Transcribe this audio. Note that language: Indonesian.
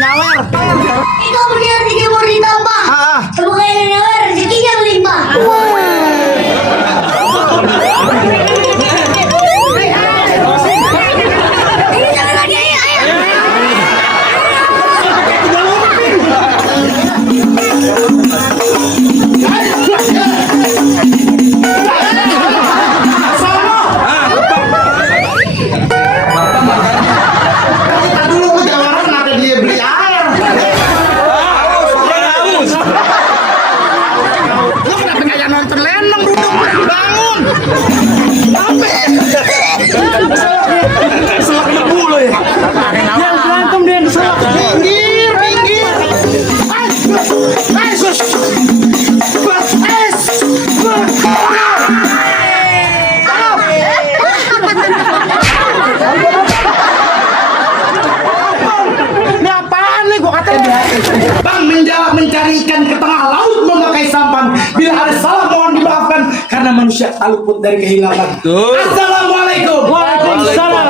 nyawer. Ikaw punya rezeki mau ditambah. Semoga yang nyawer rezekinya melimpah. Kita dulu ke Jawaran ada dia beli air. Lu kenapa kayak nonton lenong duduk bangun? Selak debu lo ya. Yang berantem dia diselak. Minggir, minggir. Ini apaan nih gua katanya? Bang mencari ikan ke tengah laut memakai sampan. Bila ada salah mohon dimaafkan karena manusia tak luput dari kehilangan. Assalamualaikum. Waalaikumsalam.